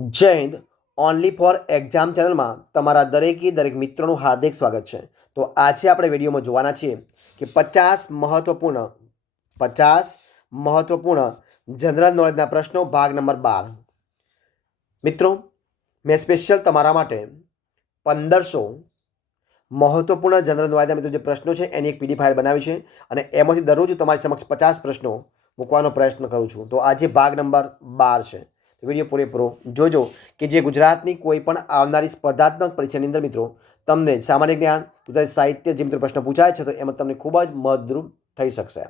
જય Hind. Only for exam ચેનલમાં તમારા દરેક મિત્રોનું હાર્દિક સ્વાગત છે. તો આજે આપણે વિડીયોમાં જોવાના છીએ કે 50 મહત્વપૂર્ણ જનરલ નોલેજના પ્રશ્નો ભાગ નંબર 12. મિત્રો, મેં સ્પેશિયલ તમારા માટે 1500 મહત્વપૂર્ણ જનરલ નોલેજના મિત્રો જે પ્રશ્નો છે એની એક પીડી ફાઇલ બનાવી છે અને એમાંથી દરરોજ તમારી સમક્ષ 50 પ્રશ્નો મૂકવાનો પ્રયત્ન કરું છું. તો આજે ભાગ નંબર 12 છે. વિડીયો પૂરેપૂરો જોજો કે જે ગુજરાતની કોઈ પણ આવનારી સ્પર્ધાત્મક પરીક્ષાની અંદર મિત્રો તમને સામાન્ય જ્ઞાન, ગુજરાતી સાહિત્ય જે મિત્રો પ્રશ્ન પૂછાય છે તો એમાં તમને ખૂબ જ મદદરૂપ થઈ શકશે.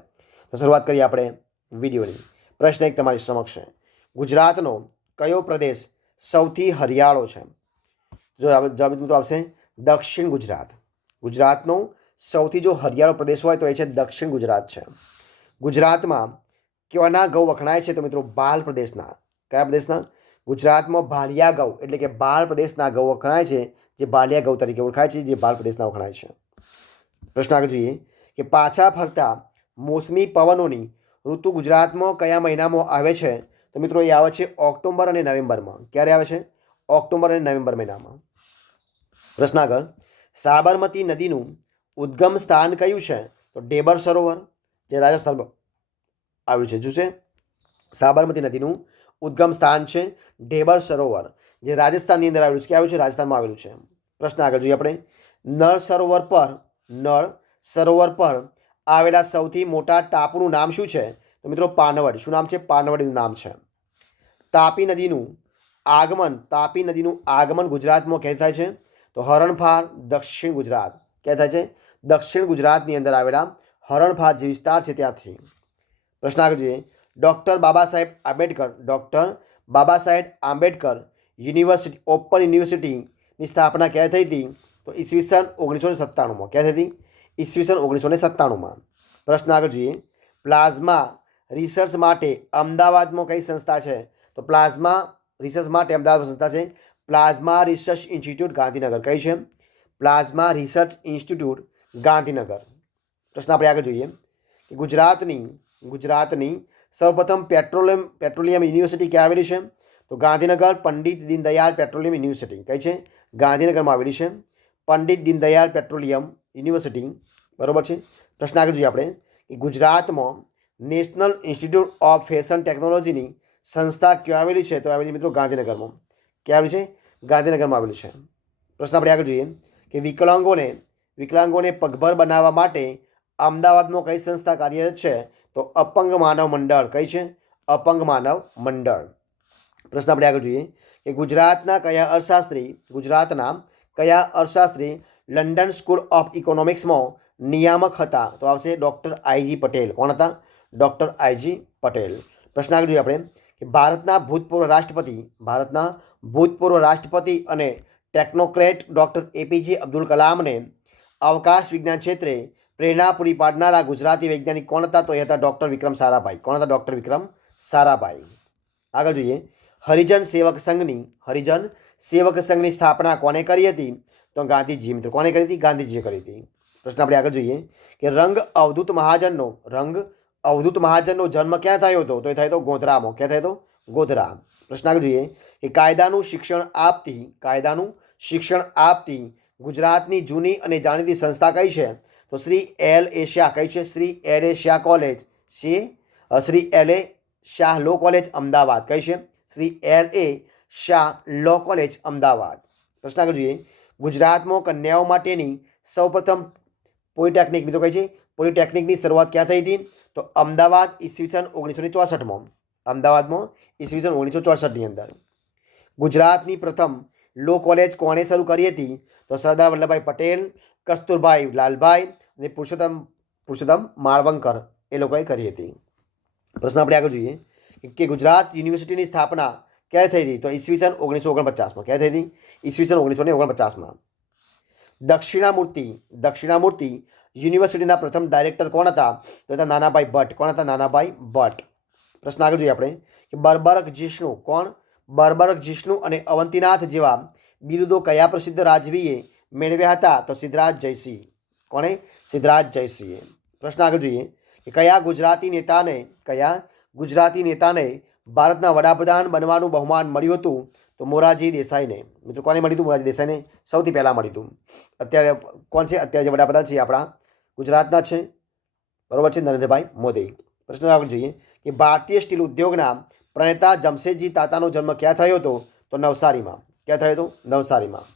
તો શરૂઆત કરીએ આપણે વિડીયોની. પ્રશ્ન એક તમારી સમક્ષ છે. ગુજરાતનો કયો પ્રદેશ સૌથી હરિયાળો છે? જો જવાબ મિત્રો આવશે દક્ષિણ ગુજરાત. ગુજરાતનો સૌથી જો હરિયાળો પ્રદેશ હોય તો એ છે દક્ષિણ ગુજરાત છે. ગુજરાતમાં કયોના ઘઉં વખણાય છે? તો મિત્રો ભાલ પ્રદેશના. કયા પ્રદેશના? ગુજરાતમાં ભાલિયા ઘઉં એટલે કે ભાલ પ્રદેશના ઘઉં વખણાય છે, જે ભાલિયા ઘઉં તરીકે ઓળખાય છે, જે ભાલ પ્રદેશના વખણાય છે. પ્રશ્ન આગળ જોઈએ કે પાછા ફરતા મોસમી પવનોની ઋતુ ગુજરાતમાં કયા મહિનામાં આવે છે? તો મિત્રો એ આવે છે ઓક્ટોબર અને નવેમ્બરમાં. ક્યારે આવે છે? ઓક્ટોબર અને નવેમ્બર મહિનામાં. પ્રશ્ન આગળ, સાબરમતી નદીનું ઉદ્ગમ સ્થાન કયું છે? તો ઢેબર સરોવર, જે રાજસ્થાનમાં આવ્યું છે. શું છે? સાબરમતી નદીનું ઉદ્ગમ સ્થાન છે ઢેબર સરોવર, જે રાજસ્થાનની અંદર આવેલું છે. ક્યાં આવ્યું છે? રાજસ્થાનમાં આવેલું છે. પ્રશ્ન આગળ જોઈએ આપણે. નળ સરોવર પર આવેલા સૌથી મોટા ટાપુનું નામ શું છે? તો મિત્રો પાનવડ. શું નામ છે? પાનવડનું નામ છે. તાપી નદીનું આગમન ગુજરાતમાં ક્યાં થાય છે? તો હરણફાળ, દક્ષિણ ગુજરાત. ક્યાં થાય છે? દક્ષિણ ગુજરાતની અંદર આવેલા હરણફાળ જે વિસ્તાર છે ત્યાંથી. પ્રશ્ન આગળ જોઈએ. Doctor Baba Saheb Ambedkar university, open યુનિવર્સિટીની સ્થાપના ક્યારે થઈ હતી? તો ઈસવીસન 1997માં. ક્યારે થઈ હતી? ઈસવીસન 1997માં. પ્રશ્ન આગળ જોઈએ. પ્લાઝમા રિસર્ચ માટે અમદાવાદમાં કઈ સંસ્થા છે? તો પ્લાઝમા રિસર્ચ માટે અમદાવાદમાં સંસ્થા છે પ્લાઝમા રિસર્ચ ઇન્સ્ટિટ્યૂટ ગાંધીનગર. કઈ છે? Plasma research institute Gandhinagar. પ્રશ્ન આપણે આગળ જોઈએ કે ગુજરાતની સૌપ્રથમ પેટ્રોલિયમ યુનિવર્સિટી ક્યાં આવેલી છે? તો ગાંધીનગર પંડિત દીનદયાળ પેટ્રોલિયમ યુનિવર્સિટી. કઈ છે? ગાંધીનગરમાં આવેલી છે પંડિત દીનદયાળ પેટ્રોલિયમ યુનિવર્સિટી. બરોબર છે. પ્રશ્ન આગળ જોઈએ આપણે કે ગુજરાતમાં નેશનલ ઇન્સ્ટિટ્યૂટ ઓફ ફેશન ટેકનોલોજીની સંસ્થા ક્યાં આવેલી છે? તો આવેલી મિત્રો ગાંધીનગરમાં. ક્યાં આવેલી છે? ગાંધીનગરમાં આવેલી છે. પ્રશ્ન આપણે આગળ જોઈએ કે વિકલાંગોને પગભર બનાવવા માટે અમદાવાદમાં કઈ સંસ્થા કાર્યરત છે? તો અપંગ માનવ મંડળ. કઈ છે? અપંગ માનવ મંડળ. પ્રશ્ન આપણે આગળ જોઈએ કે ગુજરાતના કયા અર્થશાસ્ત્રી લંડન સ્કૂલ ઓફ ઇકોનોમિક્સમાં નિયામક હતા? તો આવશે ડૉક્ટર આઈજી પટેલ. કોણ હતા? Doctor IG Patel. પ્રશ્ન આગળ જોઈએ આપણે કે ભારતના ભૂતપૂર્વ રાષ્ટ્રપતિ અને ટેકનોક્રેટ ડૉક્ટર એપીજે અબ્દુલ કલામને અવકાશ વિજ્ઞાન ક્ષેત્રે પ્રેરણા પૂરી પાડનારા ગુજરાતી વૈજ્ઞાનિક કોણ હતા? તો એ હતા ડૉક્ટર વિક્રમ સારાભાઈ. કોણ હતા? ડૉક્ટર વિક્રમ સારાભાઈ. આગળ જોઈએ. હરિજન સેવક સંઘની સ્થાપના કોને કરી હતી? તો ગાંધીજી. મિત્રો કોને કરી હતી? ગાંધીજીએ કરી હતી. પ્રશ્ન આપણે આગળ જોઈએ કે રંગ અવધૂત મહાજનનો જન્મ ક્યાં થયો હતો? તો એ થયો હતો ગોધરામાં. ક્યાં થયો હતો? ગોધરા. પ્રશ્ન આગળ જોઈએ કે કાયદાનું શિક્ષણ આપતી ગુજરાતની જૂની અને જાણીતી સંસ્થા કઈ છે? તો શ્રી એલ એ શાહ. કઈ છે? Shri L A Shah college. Shri L A Shah law college Ahmedabad. કઈ છે? Shri L A Shah law college Ahmedabad. પ્રશ્ન આગળ જોઈએ. ગુજરાતમાં કન્યાઓ માટેની સૌપ્રથમ પોલિટેકનિક મિત્રો કઈ છે? પોલિટેકનિકની શરૂઆત ક્યાં થઈ હતી? તો અમદાવાદ ઈસવીસન 1964માં. અમદાવાદમાં ઈસવીસન 1964ની અંદર. ગુજરાતની પ્રથમ લો કોલેજ કોણે શરૂ કરી હતી? તો સરદાર વલ્લભભાઈ પટેલ, કસ્તુરભાઈ લાલભાઈ અને પુરુષોત્તમ માળવંકર એ લોકોએ કરી હતી. પ્રશ્ન આપણે આગળ જોઈએ કે ગુજરાત યુનિવર્સિટીની સ્થાપના ક્યારે થઈ હતી? તો ઈસવીસન 1949માં. ક્યારે થઈ હતી? ઈસવીસન 1949માં. દક્ષિણામૂર્તિ યુનિવર્સિટીના પ્રથમ ડાયરેક્ટર કોણ હતા? તો હતા નાનાભાઈ ભટ્ટ. કોણ હતા? નાનાભાઈ ભટ્ટ. પ્રશ્ન આગળ જોઈએ આપણે કે બર્બરક જિષ્ણુ અને અવંતીનાથ જેવા બિરુદો કયા પ્રસિદ્ધ રાજવીએ મેળવ્યા હતા? તો સિદ્ધરાજ જયસિંહ. કોણે? સિદ્ધરાજ જયસિંહે. પ્રશ્ન આગળ જોઈએ કે કયા ગુજરાતી નેતાને ભારતના વડાપ્રધાન બનવાનું બહુમાન મળ્યું હતું? તો મોરારજી દેસાઈને. મિત્રો કોને મળ્યું હતું? મોરારજી દેસાઈને સૌથી પહેલાં મળ્યું હતું. અત્યારે કોણ છે? અત્યારે જે વડાપ્રધાન છે આપણા ગુજરાતના છે, બરોબર છે, નરેન્દ્રભાઈ મોદી. પ્રશ્ન આગળ જોઈએ કે ભારતીય સ્ટીલ ઉદ્યોગના પ્રણેતા જમશેદજી તાતાનો જન્મ ક્યાં થયો હતો? તો નવસારીમાં. ક્યાં થયો હતો? નવસારીમાં.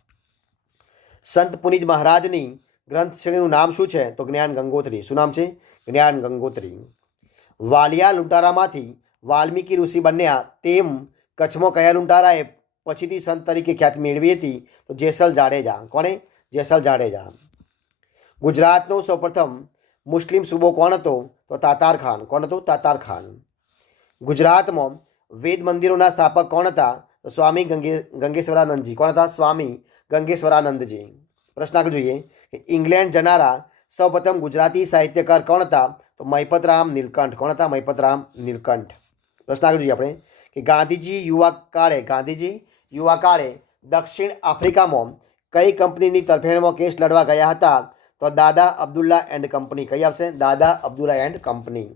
સંત પુનિત મહારાજની ગ્રંથ શ્રેણીનું નામ શું છે? તો જ્ઞાન ગંગોત્રી. શું નામ છે? જ્ઞાન ગંગોત્રી. વાલિયા લૂંટારામાંથી વાલ્મીકી ઋષિ બન્યા તેમ કચ્છમાં કયા લૂંટારાએ પછીથી સંત તરીકે ખ્યાતિ મેળવી હતી? તો જેસલ જાડેજા. કોણે? જેસલ જાડેજા. ગુજરાતનો સૌપ્રથમ મુસ્લિમ સૂબો કોણ હતો? તો તાતાર ખાન. કોણ હતો? તાતાર ખાન. ગુજરાતમાં વેદ મંદિરોના સ્થાપક કોણ હતા? તો સ્વામી ગંગેશ્વરાનંદજી. કોણ હતા? સ્વામી ગંગેશ્વરાનંદજી. પ્રશ્ન આગળ જોઈએ કે ઇંગ્લેન્ડ જનારા સૌપ્રથમ ગુજરાતી સાહિત્યકાર કોણ હતા? તો મહિપતરામ નીલકંઠ. કોણ હતા? મહિપતરામ નીલકંઠ. પ્રશ્ન આગળ જોઈએ આપણે કે ગાંધીજી યુવા કાળે દક્ષિણ આફ્રિકામાં કઈ કંપનીની તરફેણમાં કેસ લડવા ગયા હતા? તો દાદા અબ્દુલ્લા એન્ડ કંપની. કઈ આવશે? દાદા અબ્દુલ્લા એન્ડ કંપની.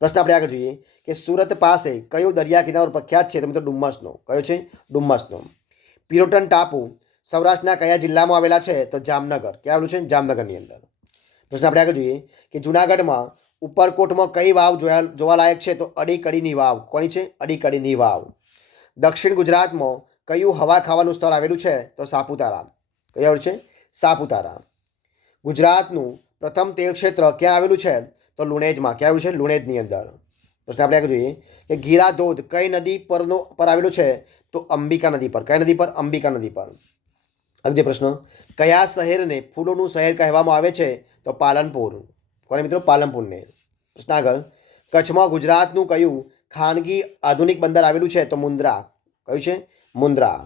પ્રશ્ન આપણે આગળ જોઈએ કે સુરત પાસે કયો દરિયા કિનારો પ્રખ્યાત છે? તો મિત્રો ડુમ્મસનો. કયો છે? ડુમ્મસનો. પિરોટન ટાપુ સૌરાષ્ટ્રના કયા જિલ્લામાં આવેલા છે? તો જામનગર. ક્યાં આવેલું છે? જામનગરની અંદર. પ્રશ્ન આપણે આગળ જોઈએ કે જૂનાગઢમાં ઉપરકોટમાં કઈ વાવ જોવાલાયક છે? તો અડીકડીની વાવ. કોની છે? અડીકડીની વાવ. દક્ષિણ ગુજરાતમાં કયું હવા ખાવાનું સ્થળ આવેલું છે? તો સાપુતારા. કયું આવેલું છે? સાપુતારા. ગુજરાતનું પ્રથમ તેલ ક્ષેત્ર ક્યાં આવેલું છે? તો લુણેજમાં. ક્યાં આવેલું છે? લુણેજની અંદર. પ્રશ્ન આપણે આગળ જોઈએ કે ગીરા ધોધ કઈ નદી પર આવેલું છે? તો અંબિકા નદી પર. કઈ નદી પર? અંબિકા નદી પર. આગળ પ્રશ્ન કયા શહેરને ફૂલોનું શહેર કહેવામાં આવે છે? તો પાલનપુર. કોને મિત્રો? પાલનપુરને. પ્રશ્ન આગળ કચ્છમાં ગુજરાતનું કયું ખાનગી આધુનિક બંદર આવેલું છે? તો મુન્દ્રા. કયું છે? મુન્દ્રા.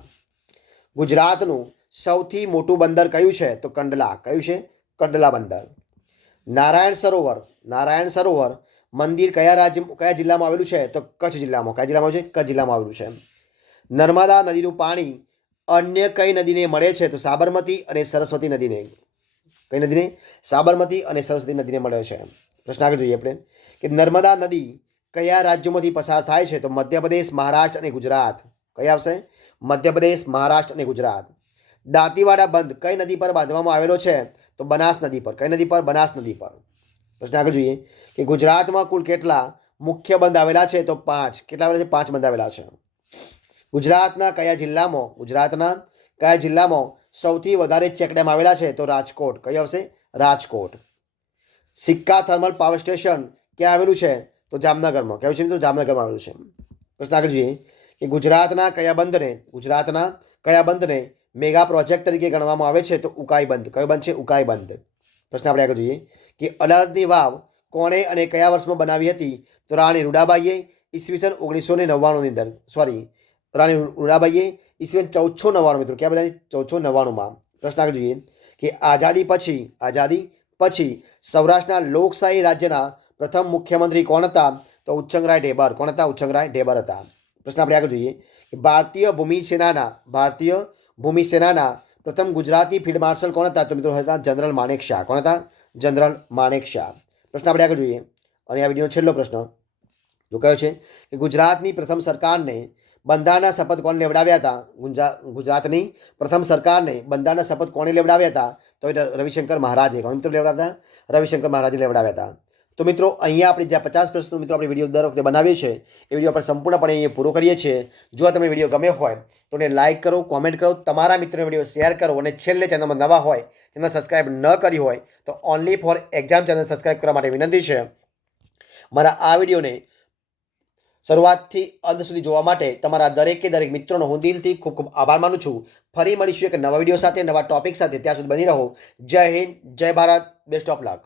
ગુજરાતનું સૌથી મોટું બંદર કયું છે? તો કંડલા. કયું છે? કંડલા બંદર. નારાયણ સરોવર મંદિર કયા જિલ્લામાં આવેલું છે? તો કચ્છ જિલ્લામાં. કયા જિલ્લામાં છે? કચ્છ જિલ્લામાં આવેલું છે. નર્મદા નદીનું પાણી અન્ય કઈ નદીને મળે છે? તો સાબરમતી અને સરસ્વતી નદીને. કઈ નદીને? સાબરમતી અને સરસ્વતી નદીને મળે છે. પ્રશ્ન આગળ જોઈએ આપણે કે નર્મદા નદી કયા રાજ્યોમાંથી પસાર થાય છે? તો મધ્યપ્રદેશ, મહારાષ્ટ્ર અને ગુજરાત. કઈ આવશે? મધ્યપ્રદેશ, મહારાષ્ટ્ર અને ગુજરાત. દાંતીવાડા બંધ કઈ નદી પર બાંધવામાં આવેલો છે? તો બનાસ નદી પર. કઈ નદી પર? બનાસ નદી પર. પ્રશ્ન આગળ જોઈએ કે ગુજરાતમાં કુલ કેટલા મુખ્ય બંધ આવેલા છે? તો 5. કેટલા આવેલા છે? 5 બંધ આવેલા છે. ગુજરાતના કયા જિલ્લામાં સૌથી વધારે ચેકડેમ આવેલા છે? તો રાજકોટ. કયું આવશે? રાજકોટ. સિક્કા થર્મલ પાવર સ્ટેશન ક્યાં આવેલું છે? તો જામનગરમાં. કયું છે? તો જામનગરમાં આવેલું છે. પ્રશ્ન આગળ જોઈએ કે ગુજરાતના કયા બંધને મેગા પ્રોજેક્ટ તરીકે ગણવામાં આવે છે? તો ઉકાઈ બંધ. કયો બંધ છે? ઉકાઈ બંધ. પ્રશ્ન આપણે આગળ જોઈએ કે અડાલજની વાવ કોણે અને કયા વર્ષમાં બનાવી હતી? તો રાણી રૂડાબાઈએ ઈસવીસન 1999ની અંદર. રાણી રૂડાબાઈએ ઈસવીસન 1499. મિત્રો ક્યાં બનાવી? 1499માં. પ્રશ્ન આગળ જોઈએ કે આઝાદી પછી સૌરાષ્ટ્રના લોકશાહી રાજ્યના પ્રથમ મુખ્યમંત્રી કોણ હતા? તો ઉચ્ચંગરાય ઢેબર. કોણ હતા? ઉચ્ચંગરાય ઢેબર હતા. પ્રશ્ન આપણે આગળ જોઈએ કે ભારતીય ભૂમિ સેનાના પ્રથમ ગુજરાતી ફિલ્ડ માર્શલ કોણ હતા? તો મિત્રો હતા જનરલ માનેક શાહ. કોણ હતા? જનરલ માનેક શાહ. પ્રશ્ન આપણે આગળ જોઈએ અને આ વિડીયોનો છેલ્લો પ્રશ્ન જો કયો છે કે ગુજરાતની પ્રથમ સરકારને બંધારણના શપથ કોણે લેવડાવ્યા હતા? ગુજરાતની પ્રથમ સરકારને બંધારણના શપથ કોણે લેવડાવ્યા હતા? તો રવિશંકર મહારાજે. કોણ મિત્રો લેવડાવ્યા હતા? રવિશંકર મહારાજે લેવડાવ્યા હતા. તો મિત્રો અહીંયા આપણે જ્યાં 50 પ્રશ્નો મિત્રો આપણે વિડીયો દર વખતે બનાવીએ છીએ એ વિડીયો આપણે સંપૂર્ણપણે અહીંયા પૂરો કરીએ છીએ. જો તમને વિડીયો ગમે હોય તો એને લાઇક કરો, કોમેન્ટ કરો, તમારા મિત્રોને વિડીયો શેર કરો અને છેલ્લે ચેનલમાં નવા હોય, ચેનલ સબસ્ક્રાઇબ ન કરી હોય તો only for exam channel subscribe કરવા માટે વિનંતી છે. મારા આ વિડીયોને શરૂઆતથી અંત સુધી જોવા માટે તમારા દરેક મિત્રોનો હું દિલથી ખૂબ ખૂબ આભાર માનું છું. ફરી મળીશું એક નવા વિડીયો સાથે, નવા ટોપિક સાથે. ત્યાં સુધી બની રહો. જય હિન્દ, જય ભારત, બેસ્ટ ઓફ લક.